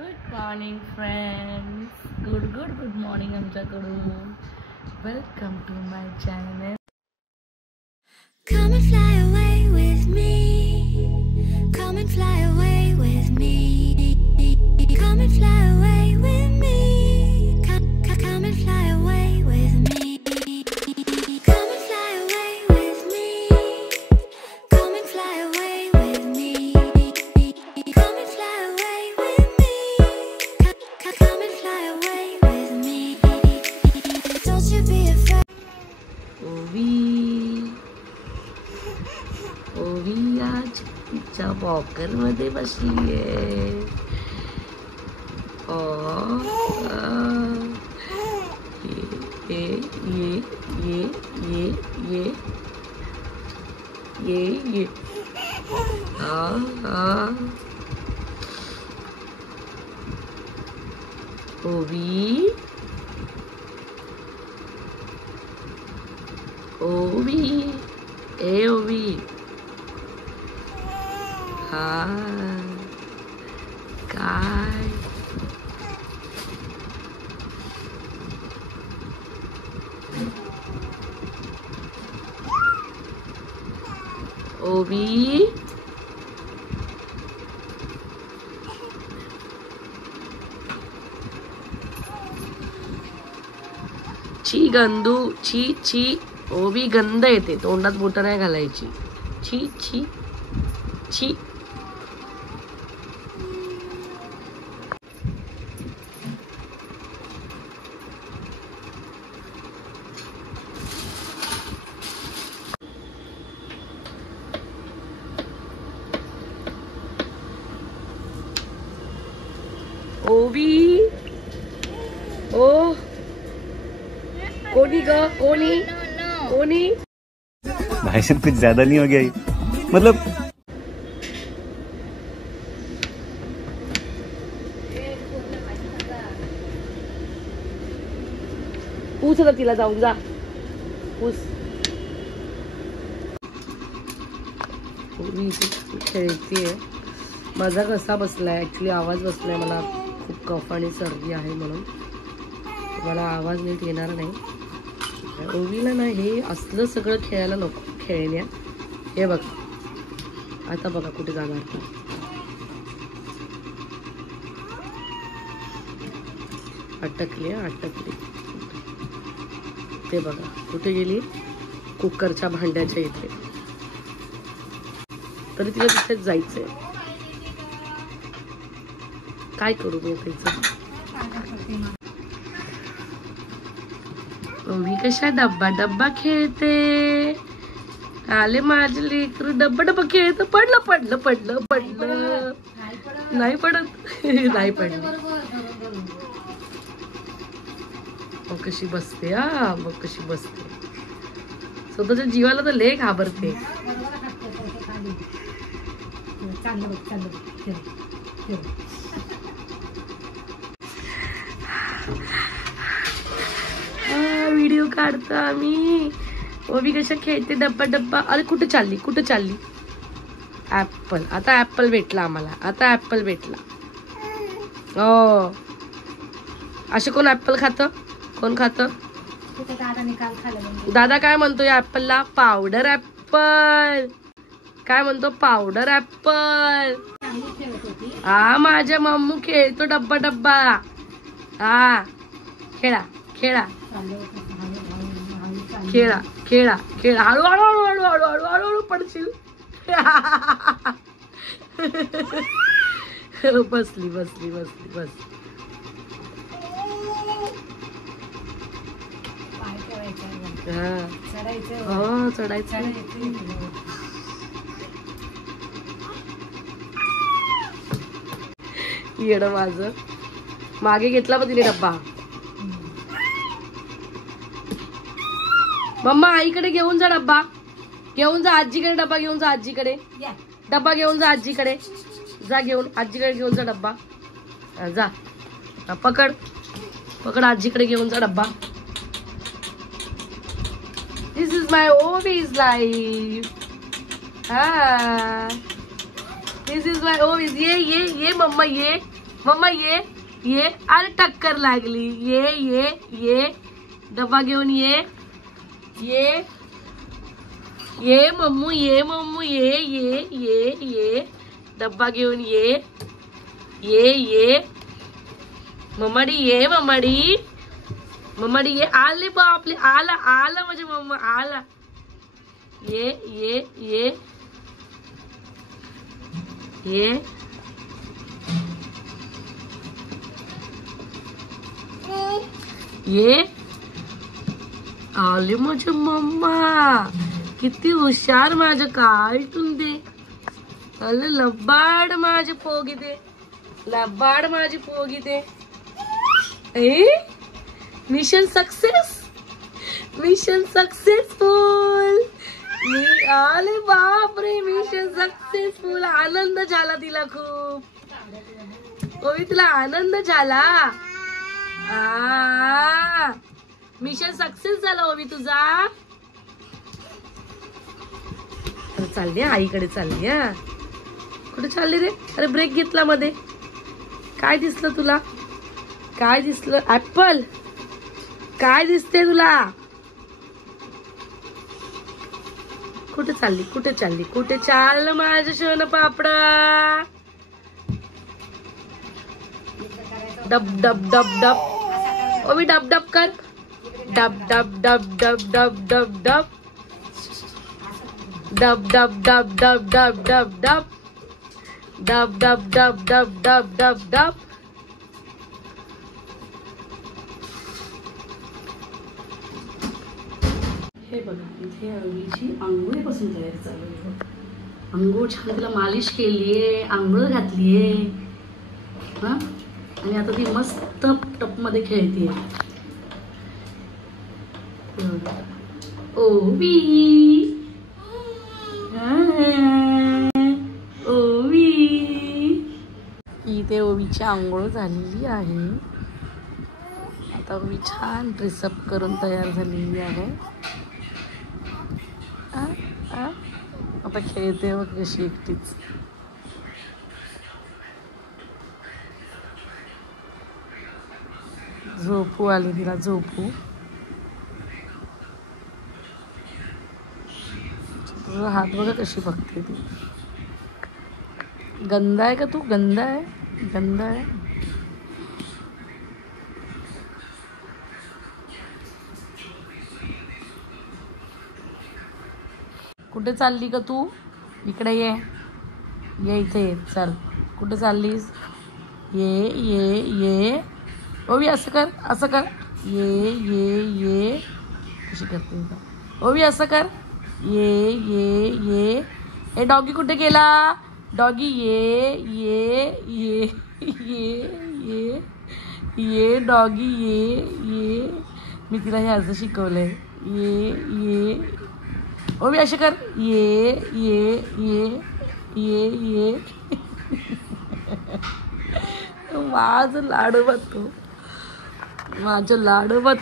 Good morning friends, good morning आमच्याकडून. Welcome to my channel. Come and fly away with me. Come and fly away with me. Come and fly away with me. Come and fly away with me. Come and fly away with me. Come and fly away with me. Come and fly away with me. Come and fly away with me. Don't you be afraid. ओवी आज तिच्या walker मध्ये बसली आहे. ये ओवी काय ओवी छी गंदू छी ओवी गंध येते, तोंडात बोट नाही घालायची. छी छी छी. ओवी ओ कोनी ग कोनी भाई साहब कुछ ज्यादा नहीं हो गया ये? मतलब पूछ ना तिला जाऊन जा पूछ. ओवी खेळतीये. माझा कसा बसलाय ऍक्च्युली आवाज बसलाय. मला खूप कफ आणि सर्दी आहे म्हणून मला आवाज नीट येणार नाही. ओवीला ना हे असलं सगळं खेळायला नको. खेळण्या हे बघा आता बघा कुठे जाणार ती. अटकली ते बघा कुठे गेली. कुकरच्या भांड्याच्या इथे. तरी तिला तिथेच जायचंय. काय करू मी तिचं. ओवी कशा डब्बा खेळते. आले माझे लेकरू डब्बा खेळत. पडलं नाही पडत नाही पडलं. मग कशी बसते. मग कशी बसते. स्वतःच्या जीवाला तर लय घाबरते. व्हिडिओ काढतो आम्ही. ओवी कशा खेळते डब्बा. अरे कुठे चालली. ऍपल. आता ऍपल भेटला आम्हाला. हो असे कोण ऍपल खात. कोण खात. दादा काय म्हणतो या ऍपलला. Powder apple. काय म्हणतो पावडर ऍपल. माझ्या मम्मू खेळतो डब्बा. खेळा हळू पडशील. बसली. चढायचं. येड माझं. मागे घेतला पण तिने डब्बा. मम्मा आईकडे घेऊन जा डब्बा. घेऊन जा आजीकडे. डब्बा घेऊन जा आजीकडे. डब्बा घेऊन जा आजीकडे. जा घेऊन आजीकडे घेऊन जा डब्बा. जा पकड आजीकडे घेऊन जा डब्बा. This is my Ovi's life. This is my, oh, ये मम्मा ये मम्मा ये अरे टक्कर लागली. ये डब्बा घेऊन ये मम्मू ये डब्बा घेऊन ये मम्माडी ये आले बापले आला माझी मम्मा आला. ये आले माझी मम्मा. किती हुशार माझं कार्टून दे. अरे लबाड माझी पोगी दे. Mission successful. मी आले बापरे मिशन सक्सेसफुल. आनंद झाला तिला खूप. ओवी तुला आनंद झाला. मिशन सक्सेस झाला ओवी तुझा. चालली आईकडे चालली. कुठे चालली रे. अरे ब्रेक घेतला मध्ये. काय दिसलं तुला. काय दिसलं. ऍपल काय दिसते तुला. कुठे चाललं माझं शोन पापडा. डब ओवी डब कर. डब हे बघा इथे अंगीची आंघोळीपासून तयारी चालू आहे. आंघोळ छान तिला मालिश केलीये. आंघोळ घातलीये. हा आणि आता ती मस्त टपमध्ये खेळतीये. ओवी इथे ओवीची आंघोळ झालेली आहे. आता ओवी छान ड्रेसअप करून तयार झालेली आहे. आता खेळते बघ कशी एकटीच. झोपू आली तिला. तुझा हात बघा कशी बघते ती. गंदा आहे का तू. गंदा आहे. कुठे चालली का तू. इकडे ये इथे ये. चल कुठे चाललीस. ये ओवी असं कर. ये कशी करते ओवी. असं कर. ये ए डॉगी कुठे गेला. डॉगी ये डॉगी ये. मी तिला हे असं शिकवलंय. ये ओवी असे कर. ये माझं लाडोबा तो. माझं लाडोबा